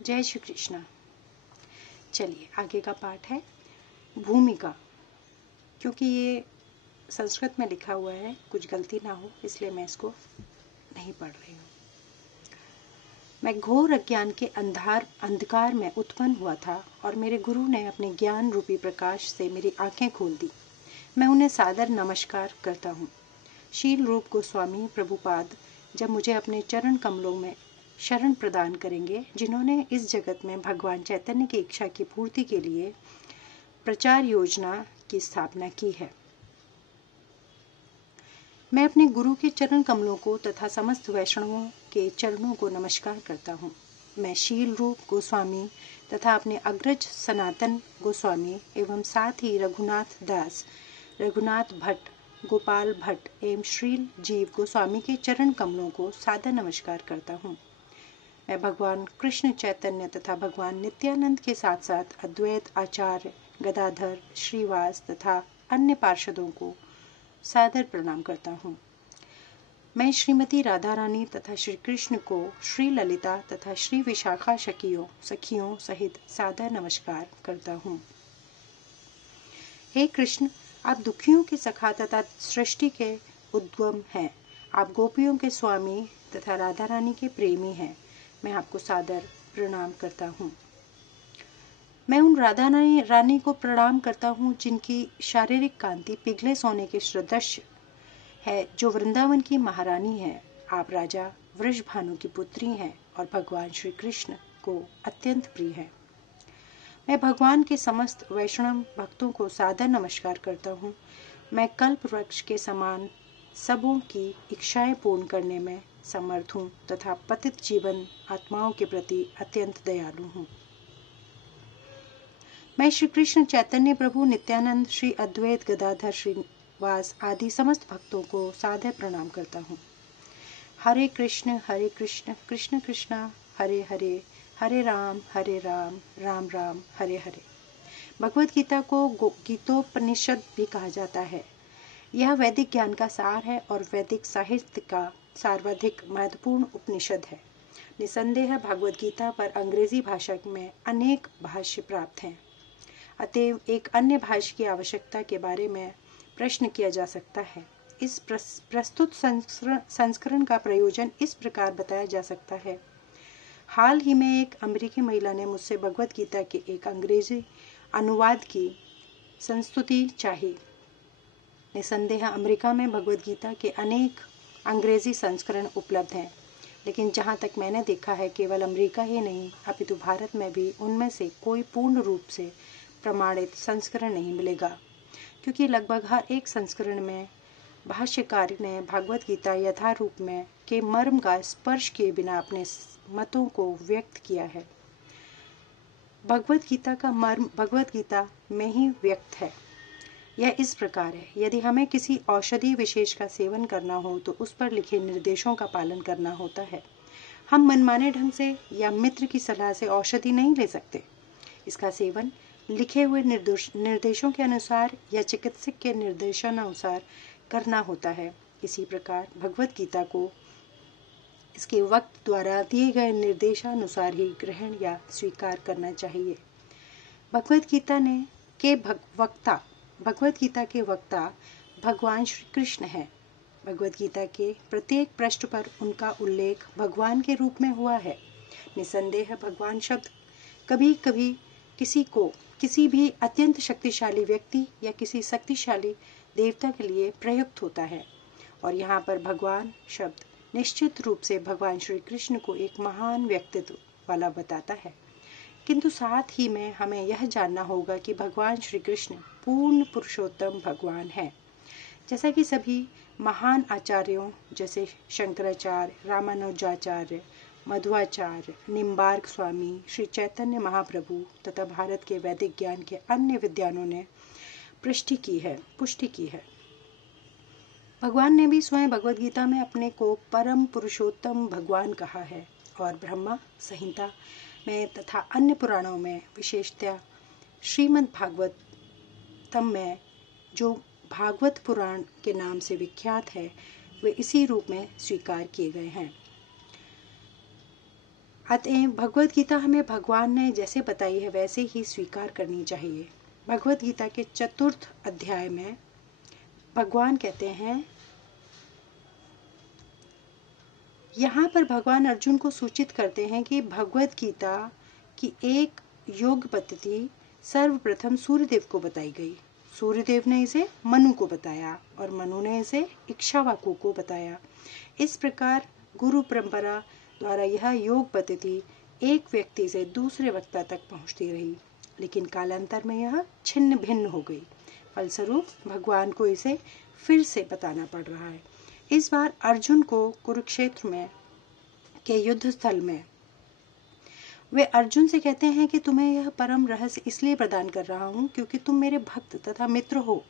जय श्री कृष्णा। चलिए आगे का पाठ है भूमिका। क्योंकि ये संस्कृत में लिखा हुआ है, कुछ गलती ना हो इसलिए मैं इसको नहीं पढ़ रही हूँ। मैं घोर अज्ञान के अंधकार में उत्पन्न हुआ था और मेरे गुरु ने अपने ज्ञान रूपी प्रकाश से मेरी आंखें खोल दी। मैं उन्हें सादर नमस्कार करता हूँ। शील रूप गोस्वामी प्रभुपाद जब मुझे अपने चरण कमलों में शरण प्रदान करेंगे, जिन्होंने इस जगत में भगवान चैतन्य की इच्छा की पूर्ति के लिए प्रचार योजना की स्थापना की है। मैं अपने गुरु के चरण कमलों को तथा समस्त वैष्णवों के चरणों को नमस्कार करता हूँ। मैं शील रूप गोस्वामी तथा अपने अग्रज सनातन गोस्वामी एवं साथ ही रघुनाथ दास, रघुनाथ भट्ट, गोपाल भट्ट एवं श्रील जीव गोस्वामी के चरण कमलों को सादर नमस्कार करता हूँ। मैं भगवान कृष्ण चैतन्य तथा भगवान नित्यानंद के साथ साथ अद्वैत आचार्य गदाधर, श्रीवास तथा अन्य पार्षदों को सादर प्रणाम करता हूँ। मैं श्रीमती राधा रानी तथा श्री कृष्ण को श्री ललिता तथा श्री विशाखा सखियों सहित सादर नमस्कार करता हूँ। हे कृष्ण, आप दुखियों के सखा तथा सृष्टि के उद्गम हैं। आप गोपियों के स्वामी तथा राधा रानी के प्रेमी हैं। मैं आपको सादर प्रणाम करता हूँ। मैं उन राधा रानी को प्रणाम करता हूँ जिनकी शारीरिक कांति पिघले सोने के सदृश है, जो वृंदावन की महारानी है। आप राजा वृषभानु की पुत्री हैं और भगवान श्री कृष्ण को अत्यंत प्रिय है। मैं भगवान के समस्त वैष्णव भक्तों को सादर नमस्कार करता हूँ। मैं कल्प वृक्ष के समान सबों की इच्छाएं पूर्ण करने में समर्थ हूँ तथा पतित जीवन आत्माओं के प्रति अत्यंत दयालु हूँ। मैं श्री कृष्ण चैतन्य प्रभु नित्यानंद, श्री अद्वैत गदाधर, श्रीवास आदि समस्त भक्तों को सादर प्रणाम करता हूँ। हरे कृष्ण कृष्ण कृष्ण हरे हरे, हरे राम राम राम हरे हरे। भगवत गीता को गीतोपनिषद भी कहा जाता है। यह वैदिक ज्ञान का सार है और वैदिक साहित्य का सर्वाधिक महत्वपूर्ण उपनिषद है। निसंदेह भगवत गीता पर अंग्रेजी भाषा में अनेक भाष्य प्राप्त हैं। अतएव एक अन्य भाष्य की आवश्यकता के बारे में प्रश्न किया जा सकता है। इस प्रस्तुत संस्करण का प्रयोजन इस प्रकार बताया जा सकता है। हाल ही में एक अमेरिकी महिला ने मुझसे भगवत गीता के एक अंग्रेजी अनुवाद की संस्तुति चाही। निसंदेह अमेरिका में भगवत गीता के अनेक अंग्रेजी संस्करण उपलब्ध हैं, लेकिन जहाँ तक मैंने देखा है, केवल अमेरिका ही नहीं अपितु भारत में भी उनमें से कोई पूर्ण रूप से प्रमाणित संस्करण नहीं मिलेगा, क्योंकि लगभग हर एक संस्करण में भाष्यकार ने भगवत गीता यथारूप में के मर्म का स्पर्श किए बिना अपने मतों को व्यक्त किया है। भगवत गीता का मर्म भगवत गीता में ही व्यक्त है। यह इस प्रकार है, यदि हमें किसी औषधि विशेष का सेवन करना हो तो उस पर लिखे निर्देशों का पालन करना होता है। हम मनमाने ढंग से या मित्र की सलाह से औषधि नहीं ले सकते। इसका सेवन लिखे हुए निर्देशों के अनुसार या चिकित्सक के निर्देशानुसार करना होता है। इसी प्रकार भगवत गीता को इसके वक्त द्वारा दिए गए निर्देशानुसार ही ग्रहण या स्वीकार करना चाहिए। भगवत गीता के वक्ता भगवान श्री कृष्ण हैं। भगवत गीता के प्रत्येक पृष्ठ पर उनका उल्लेख भगवान के रूप में हुआ है। निसंदेह भगवान शब्द कभी कभी किसी भी अत्यंत शक्तिशाली व्यक्ति या किसी शक्तिशाली देवता के लिए प्रयुक्त होता है, और यहाँ पर भगवान शब्द निश्चित रूप से भगवान श्री कृष्ण को एक महान व्यक्तित्व वाला बताता है। किंतु साथ ही में हमें यह जानना होगा कि भगवान श्री कृष्ण पूर्ण पुरुषोत्तम भगवान है। जैसा कि सभी महान आचार्यों जैसे शंकराचार्य, रामानुजाचार्य, मध्वाचार्य, निम्बार्क स्वामी, श्री चैतन्य महाप्रभु तथा भारत के वैदिक ज्ञान के अन्य विद्वानों ने पुष्टि की है। भगवान ने भी स्वयं भगवद गीता में अपने को परम पुरुषोत्तम भगवान कहा है, और ब्रह्मा संहिता में तथा अन्य पुराणों में, विशेषतः श्रीमद् भागवतम में, जो भागवत पुराण के नाम से विख्यात है, वे इसी रूप में स्वीकार किए गए हैं। अतएव भगवत गीता हमें भगवान ने जैसे बताई है वैसे ही स्वीकार करनी चाहिए। भगवत गीता के 4th अध्याय में भगवान कहते हैं, यहाँ पर भगवान अर्जुन को सूचित करते हैं कि भगवत गीता की एक योग पद्धति सर्वप्रथम सूर्यदेव को बताई गई। सूर्यदेव ने इसे मनु को बताया और मनु ने इसे इक्ष्वाकु को बताया। इस प्रकार गुरु परंपरा द्वारा यह योग पद्धति एक व्यक्ति से दूसरे वक्ता तक पहुंचती रही, लेकिन कालांतर में यह छिन्न भिन्न हो गई। फलस्वरूप भगवान को इसे फिर से बताना पड़ रहा है। इस बार अर्जुन को कुरुक्षेत्र में के युद्ध स्थल में वे अर्जुन से कहते हैं कि तुम्हें यह परम रहस्य इसलिए प्रदान कर रहा हूँ क्योंकि तुम मेरे भक्त तथा मित्र हो।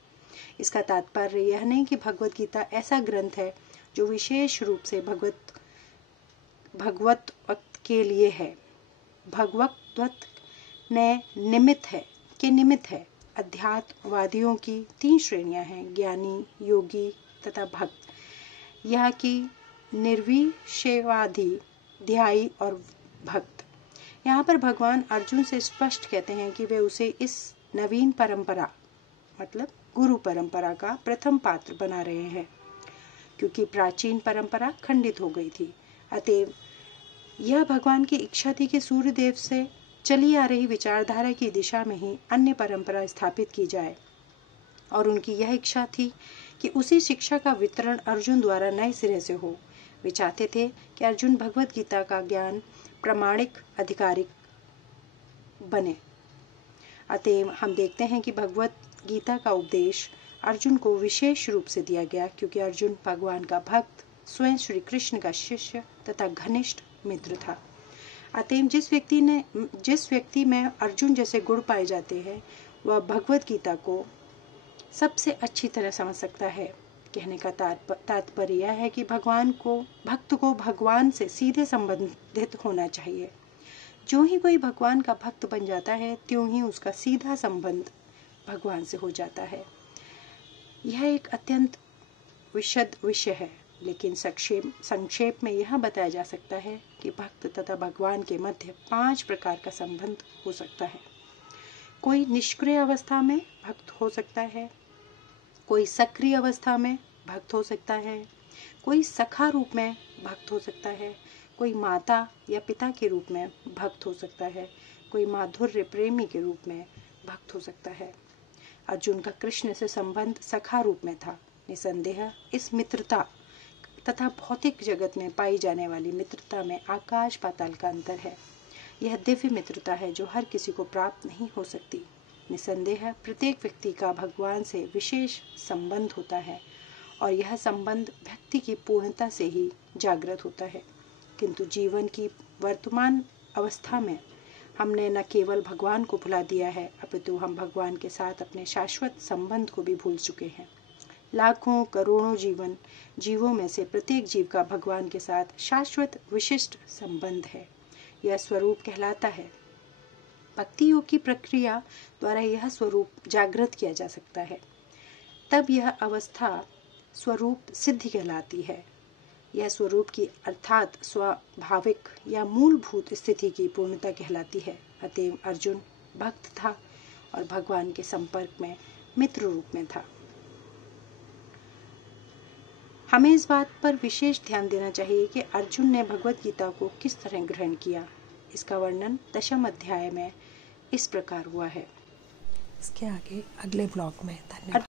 इसका तात्पर्य यह नहीं कि भगवत गीता ऐसा ग्रंथ है जो विशेष रूप से भगवत के लिए है। भगवत ने निमित्त है। अध्यात्मवादियों की 3 श्रेणियां हैं, ज्ञानी, योगी तथा भक्त। यह की निर्विशेषवादी, ध्यायी और भक्त। यहाँ पर भगवान अर्जुन से स्पष्ट कहते हैं कि वे उसे इस नवीन परंपरा मतलब गुरु परंपरा का प्रथम पात्र बना रहे हैं, क्योंकि प्राचीन परंपरा खंडित हो गई थी। अतएव यह भगवान की इच्छा थी कि सूर्यदेव से चली आ रही विचारधारा की दिशा में ही अन्य परंपरा स्थापित की जाए, और उनकी यह इच्छा थी कि उसी शिक्षा का वितरण अर्जुन द्वारा नए सिरे से हो। वे चाहते थे कि अर्जुन भगवत गीता का ज्ञान प्रामाणिक आधिकारिक बने। अतएव हम देखते हैं कि भगवत गीता का उपदेश अर्जुन को विशेष रूप से दिया गया, क्योंकि अर्जुन भगवान का भक्त, स्वयं श्री कृष्ण का शिष्य तथा घनिष्ठ मित्र था। अतएव जिस व्यक्ति में अर्जुन जैसे गुण पाए जाते हैं वह भगवत गीता को सबसे अच्छी तरह समझ सकता है। कहने का तात्पर्य यह है कि भक्त को भगवान से सीधे संबंधित होना चाहिए। जो ही कोई भगवान का भक्त बन जाता है त्यों ही उसका सीधा संबंध भगवान से हो जाता है। यह एक अत्यंत विशद विषय है, लेकिन संक्षेप में यह बताया जा सकता है कि भक्त तथा भगवान के मध्य 5 प्रकार का संबंध हो सकता है। कोई निष्क्रिय अवस्था में भक्त हो सकता है, कोई सक्रिय अवस्था में भक्त हो सकता है, कोई सखा रूप में भक्त हो सकता है, कोई माता या पिता के रूप में भक्त हो सकता है, कोई माधुर्य प्रेमी के रूप में भक्त हो सकता है। अर्जुन का कृष्ण से संबंध सखा रूप में था। निसंदेह इस मित्रता तथा भौतिक जगत में पाई जाने वाली मित्रता में आकाश पाताल का अंतर है। यह दिव्य मित्रता है जो हर किसी को प्राप्त नहीं हो सकती। निसंदेह प्रत्येक व्यक्ति का भगवान से विशेष संबंध होता है और यह संबंध व्यक्ति की पूर्णता से ही जागृत होता है। किंतु जीवन की वर्तमान अवस्था में हमने न केवल भगवान को भुला दिया है, अपितु हम भगवान के साथ अपने शाश्वत संबंध को भी भूल चुके हैं। लाखों करोड़ों जीवों में से प्रत्येक जीव का भगवान के साथ शाश्वत विशिष्ट संबंध है। यह स्वरूप कहलाता है। भक्ति योग की प्रक्रिया द्वारा यह स्वरूप जागृत किया जा सकता है। तब यह अवस्था स्वरूप सिद्धि कहलाती है। यह स्वरूप की अर्थात स्वाभाविक या मूलभूत स्थिति की पूर्णता कहलाती है। अतएव अर्जुन भक्त था और भगवान के संपर्क में मित्र रूप में था। हमें इस बात पर विशेष ध्यान देना चाहिए कि अर्जुन ने भगवत गीता को किस तरह ग्रहण किया। इसका वर्णन 10वें अध्याय में इस प्रकार हुआ है। इसके आगे अगले ब्लॉग में। धन्यवाद।